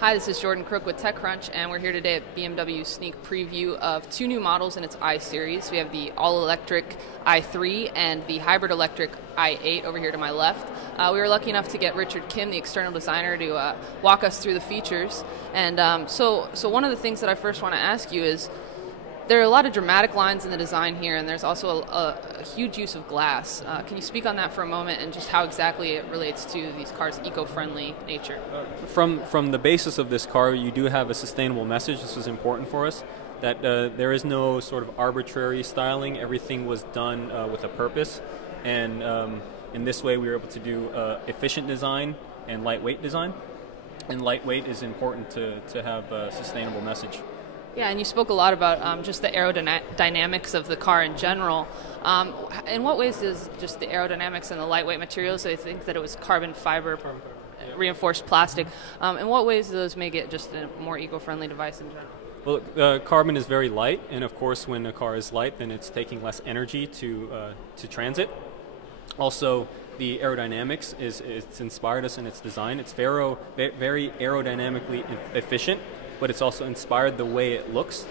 Hi, this is Jordan Crook with TechCrunch, and we're here today at BMW's sneak preview of two new models in its i-Series. We have the all-electric i3 and the hybrid electric i8 over here to my left. We were lucky enough to get Richard Kim, the external designer, to walk us through the features. And so one of the things that I first want to ask you is, there are a lot of dramatic lines in the design here, and there's also a huge use of glass. Can you speak on that for a moment and just how exactly it relates to these cars' eco-friendly nature? From the basis of this car, you do have a sustainable message. This was important for us, that there is no sort of arbitrary styling. Everything was done with a purpose, and in this way we were able to do efficient design and lightweight design. And lightweight is important to have a sustainable message. Yeah, and you spoke a lot about just the aerodynamics of the car in general. In what ways does just the aerodynamics and the lightweight materials, I think that it was carbon fiber, reinforced plastic, in what ways do those make it just a more eco-friendly device in general? Well, carbon is very light, and of course when a car is light, then it's taking less energy to transit. Also, the aerodynamics it's inspired us in its design. It's very aerodynamically efficient, but it's also inspired the way it looks.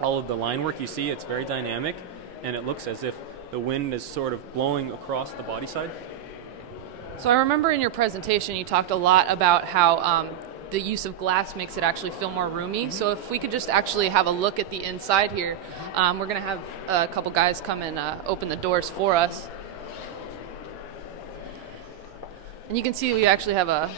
All of the line work you see, it's very dynamic, and it looks as if the wind is sort of blowing across the body side. So I remember in your presentation you talked a lot about how the use of glass makes it actually feel more roomy. Mm-hmm. So if we could just actually have a look at the inside here, we're going to have a couple guys come and open the doors for us. And you can see we actually have a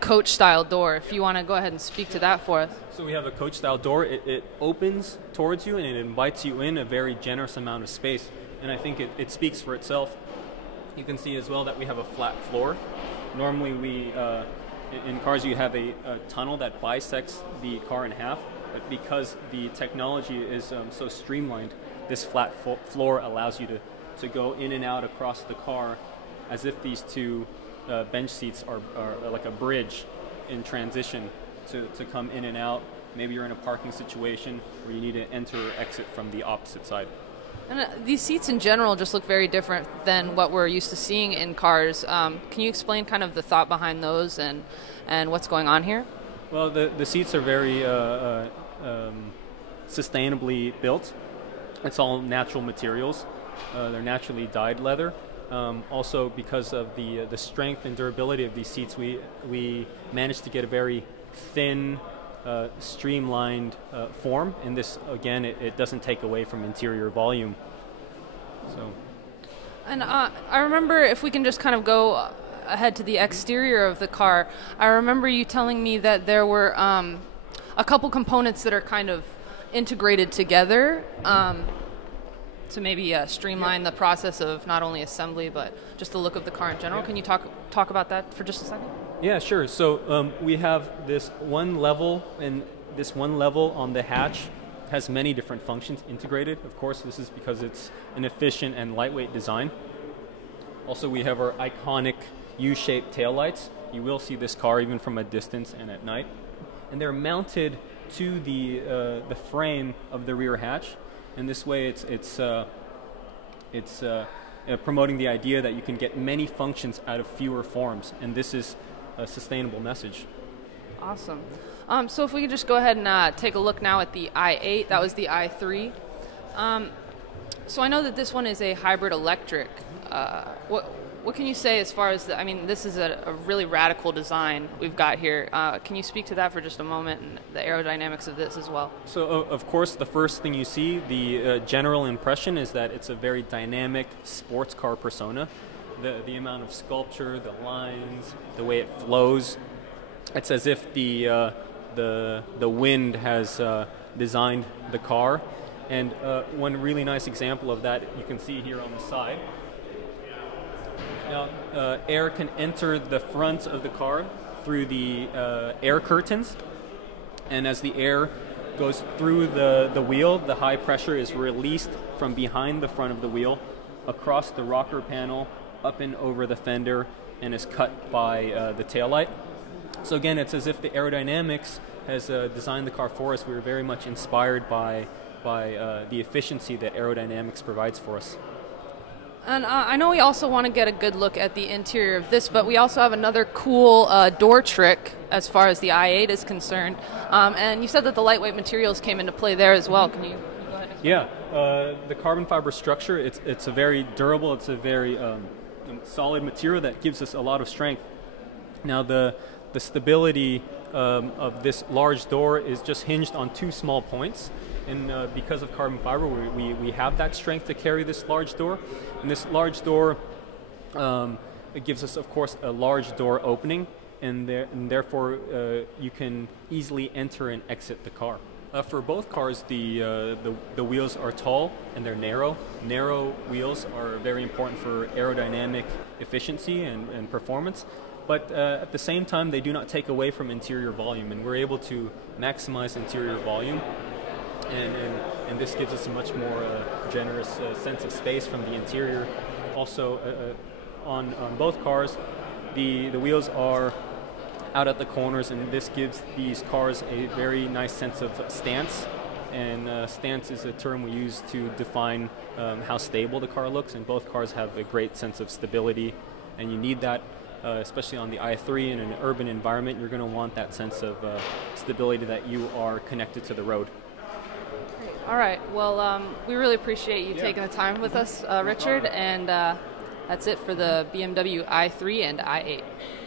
coach-style door, if you want to go ahead and speak to that for us. So we have a coach-style door. It opens towards you and it invites you in a very generous amount of space. And I think it speaks for itself. You can see as well that we have a flat floor. Normally in cars you have a tunnel that bisects the car in half, but because the technology is so streamlined, this flat floor allows you to go in and out across the car as if these two bench seats are like a bridge in transition to come in and out. Maybe you're in a parking situation where you need to enter or exit from the opposite side. And these seats in general just look very different than what we're used to seeing in cars. Can you explain kind of the thought behind those and what's going on here? Well, the seats are very sustainably built. It's all natural materials. They're naturally dyed leather. Also, because of the strength and durability of these seats, we managed to get a very thin, streamlined form. And this, again, it doesn't take away from interior volume. So. And I remember, if we can just kind of go ahead to the exterior of the car, I remember you telling me that there were a couple components that are kind of integrated together. To maybe streamline the process of not only assembly but just the look of the car in general. Yeah. Can you talk about that for just a second? Yeah, sure. So we have this one level, and this one level on the hatch has many different functions integrated. Of course, this is because it's an efficient and lightweight design. Also, we have our iconic U-shaped taillights. You will see this car even from a distance and at night. And they're mounted to the frame of the rear hatch. And this way, it's promoting the idea that you can get many functions out of fewer forms, and this is a sustainable message. Awesome. So if we could just go ahead and take a look now at the i8, that was the i3. So I know that this one is a hybrid electric. What can you say as far as this is a really radical design we've got here. Can you speak to that for just a moment and the aerodynamics of this as well? So of course the first thing you see, the general impression is that it's a very dynamic sports car persona. The amount of sculpture, the lines, the way it flows, it's as if the wind has designed the car. And one really nice example of that you can see here on the side. Now, air can enter the front of the car through the air curtains, and as the air goes through the wheel, the high pressure is released from behind the front of the wheel, across the rocker panel, up and over the fender, and is cut by the taillight. So again, it's as if the aerodynamics has designed the car for us. We were very much inspired by the efficiency that aerodynamics provides for us. And I know we also want to get a good look at the interior of this, but we also have another cool door trick as far as the i8 is concerned. And you said that the lightweight materials came into play there as well. Can you go ahead and explain? Yeah, the carbon fiber structure, it's a very durable, it's a very solid material that gives us a lot of strength. Now the stability of this large door is just hinged on two small points. And because of carbon fiber, we have that strength to carry this large door. And this large door, it gives us, of course, a large door opening, and therefore you can easily enter and exit the car. For both cars, the wheels are tall and they're narrow. Narrow wheels are very important for aerodynamic efficiency and performance. But at the same time, they do not take away from interior volume, and we're able to maximize interior volume. And this gives us a much more generous sense of space from the interior. Also, on both cars, the wheels are out at the corners, and this gives these cars a very nice sense of stance. And stance is a term we use to define how stable the car looks, and both cars have a great sense of stability, and you need that. Especially on the i3 in an urban environment, you're going to want that sense of stability that you are connected to the road. All right. Well, we really appreciate you taking the time with us, Richard, and that's it for the BMW i3 and i8.